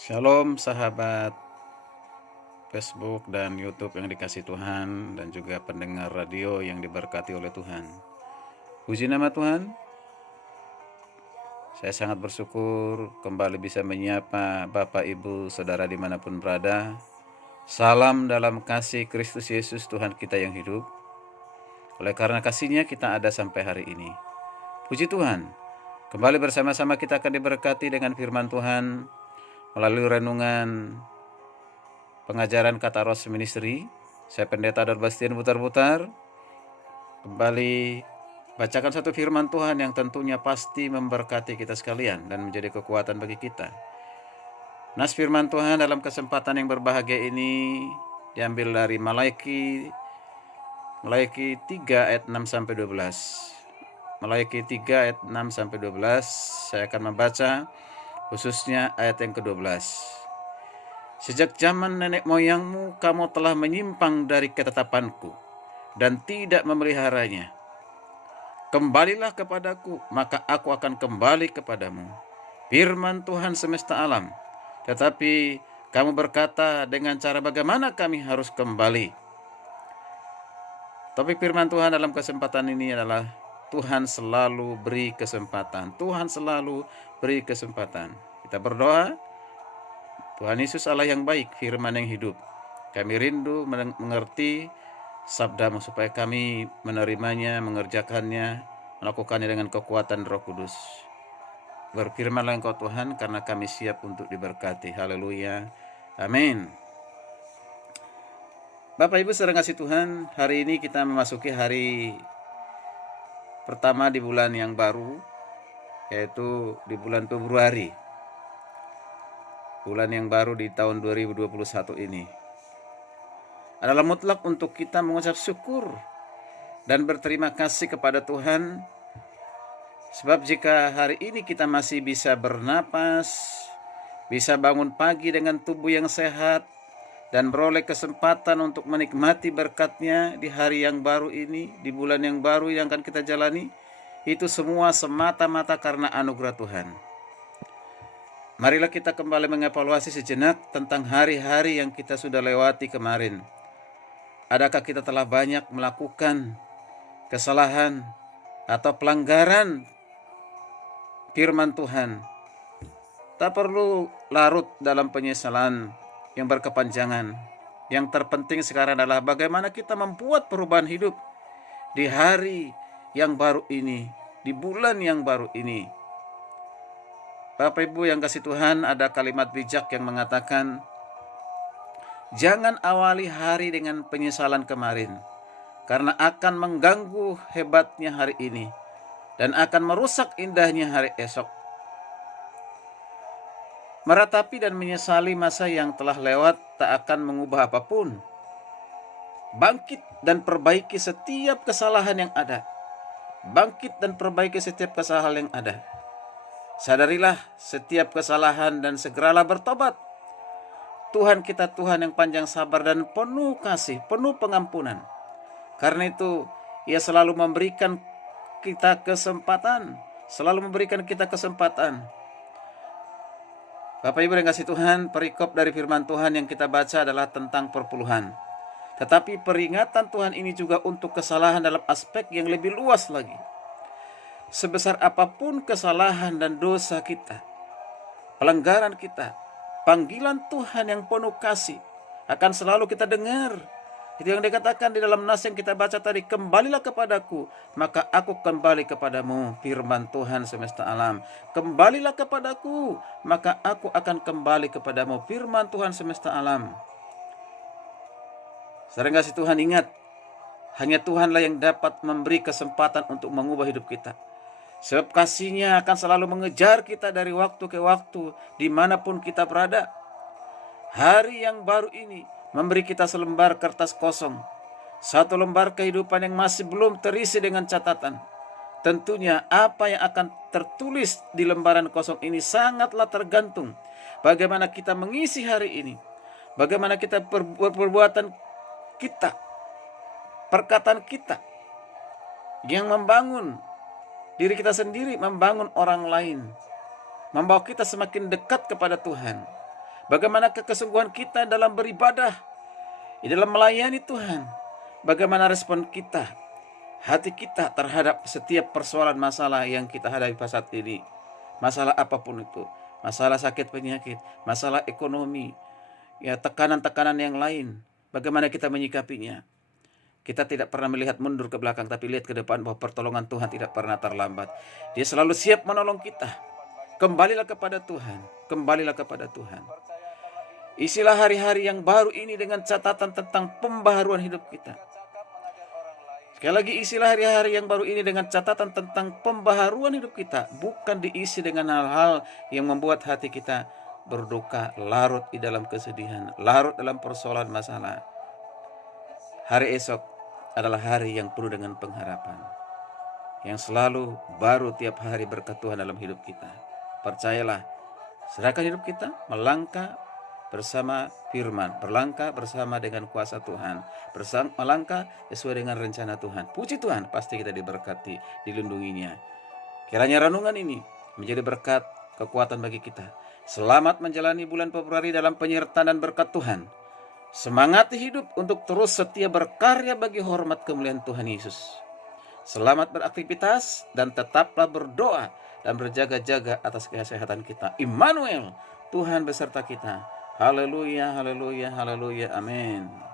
Shalom sahabat Facebook dan YouTube yang dikasih Tuhan, dan juga pendengar radio yang diberkati oleh Tuhan. Puji nama Tuhan. Saya sangat bersyukur kembali bisa menyapa Bapak Ibu Saudara dimanapun berada. Salam dalam kasih Kristus Yesus Tuhan kita yang hidup. Oleh karena kasih-Nya kita ada sampai hari ini. Puji Tuhan. Kembali bersama-sama kita akan diberkati dengan firman Tuhan melalui renungan pengajaran Kata Ros Ministry. Saya Pendeta Darbastian Putar-Putar kembali bacakan satu firman Tuhan yang tentunya pasti memberkati kita sekalian dan menjadi kekuatan bagi kita. Nas firman Tuhan dalam kesempatan yang berbahagia ini diambil dari Malaiki 3 ayat 6 sampai 12. Malaiki 3 ayat 6 sampai 12. Saya akan membaca khususnya ayat yang ke-12. Sejak zaman nenek moyangmu kamu telah menyimpang dari ketetapanku dan tidak memeliharanya. Kembalilah kepadaku, maka aku akan kembali kepadamu. Firman Tuhan semesta alam. Tetapi kamu berkata, dengan cara bagaimana kami harus kembali? Topik firman Tuhan dalam kesempatan ini adalah Tuhan selalu beri kesempatan. Tuhan selalu beri kesempatan. Kita berdoa. Tuhan Yesus Allah yang baik, firman yang hidup. Kami rindu mengerti sabda-Mu supaya kami menerimanya, mengerjakannya, melakukannya dengan kekuatan Roh Kudus. Berfirmanlah Engkau Tuhan, karena kami siap untuk diberkati. Haleluya. Amin. Bapak Ibu saudara kasih Tuhan, hari ini kita memasuki hari pertama di bulan yang baru, yaitu di bulan Februari. Bulan yang baru di tahun 2021 ini adalah mutlak untuk kita mengucap syukur dan berterima kasih kepada Tuhan. Sebab jika hari ini kita masih bisa bernapas, bisa bangun pagi dengan tubuh yang sehat, dan beroleh kesempatan untuk menikmati berkat-Nya di hari yang baru ini, di bulan yang baru yang akan kita jalani, itu semua semata-mata karena anugerah Tuhan. Marilah kita kembali mengevaluasi sejenak tentang hari-hari yang kita sudah lewati kemarin. Adakah kita telah banyak melakukan kesalahan atau pelanggaran firman Tuhan? Tak perlu larut dalam penyesalan yang berkepanjangan. Yang terpenting sekarang adalah bagaimana kita membuat perubahan hidup di hari yang baru ini, di bulan yang baru ini. Bapak Ibu yang kasih Tuhan, ada kalimat bijak yang mengatakan, jangan awali hari dengan penyesalan kemarin, karena akan mengganggu hebatnya hari ini dan akan merusak indahnya hari esok. Meratapi dan menyesali masa yang telah lewat tak akan mengubah apapun. Bangkit dan perbaiki setiap kesalahan yang ada. Bangkit dan perbaiki setiap kesalahan yang ada. Sadarilah setiap kesalahan dan segeralah bertobat. Tuhan kita Tuhan yang panjang sabar dan penuh kasih, penuh pengampunan. Karena itu Ia selalu memberikan kita kesempatan, Bapak Ibu yang kasih Tuhan, perikop dari firman Tuhan yang kita baca adalah tentang perpuluhan. Tetapi peringatan Tuhan ini juga untuk kesalahan dalam aspek yang lebih luas lagi. Sebesar apapun kesalahan dan dosa kita, pelanggaran kita, panggilan Tuhan yang penuh kasih akan selalu kita dengar. Itu yang dikatakan di dalam nas yang kita baca tadi, kembalilah kepadaku, maka aku kembali kepadamu. Firman Tuhan semesta alam, kembalilah kepadaku, maka aku akan kembali kepadamu. Firman Tuhan semesta alam. Sering kasih Tuhan, ingat, hanya Tuhanlah yang dapat memberi kesempatan untuk mengubah hidup kita. Sebab kasih-Nya akan selalu mengejar kita dari waktu ke waktu, dimanapun kita berada. Hari yang baru ini memberi kita selembar kertas kosong, satu lembar kehidupan yang masih belum terisi dengan catatan. Tentunya apa yang akan tertulis di lembaran kosong ini sangatlah tergantung bagaimana kita mengisi hari ini, bagaimana kita perbuatan kita, perkataan kita yang membangun diri kita sendiri, membangun orang lain, membawa kita semakin dekat kepada Tuhan. Bagaimana kesungguhan kita dalam beribadah, di dalam melayani Tuhan. Bagaimana respon kita, hati kita terhadap setiap persoalan masalah yang kita hadapi saat ini. Masalah apapun itu, masalah sakit penyakit, masalah ekonomi, ya tekanan-tekanan yang lain. Bagaimana kita menyikapinya? Kita tidak pernah melihat mundur ke belakang, tapi lihat ke depan bahwa pertolongan Tuhan tidak pernah terlambat. Dia selalu siap menolong kita. Kembalilah kepada Tuhan, kembalilah kepada Tuhan. Isilah hari-hari yang baru ini dengan catatan tentang pembaharuan hidup kita. Sekali lagi, isilah hari-hari yang baru ini dengan catatan tentang pembaharuan hidup kita, bukan diisi dengan hal-hal yang membuat hati kita berduka, larut di dalam kesedihan, larut dalam persoalan masalah. Hari esok adalah hari yang penuh dengan pengharapan, yang selalu baru tiap hari berkat Tuhan dalam hidup kita. Percayalah, serahkan hidup kita, melangkah bersama firman, berlangkah bersama dengan kuasa Tuhan, melangkah sesuai dengan rencana Tuhan. Puji Tuhan, pasti kita diberkati, dilindunginya. Kiranya renungan ini menjadi berkat, kekuatan bagi kita. Selamat menjalani bulan Februari dalam penyertaan dan berkat Tuhan. Semangat hidup untuk terus setia berkarya bagi hormat kemuliaan Tuhan Yesus. Selamat beraktivitas dan tetaplah berdoa dan berjaga-jaga atas kesehatan kita. Immanuel, Tuhan beserta kita. Haleluya, haleluya, haleluya, amin.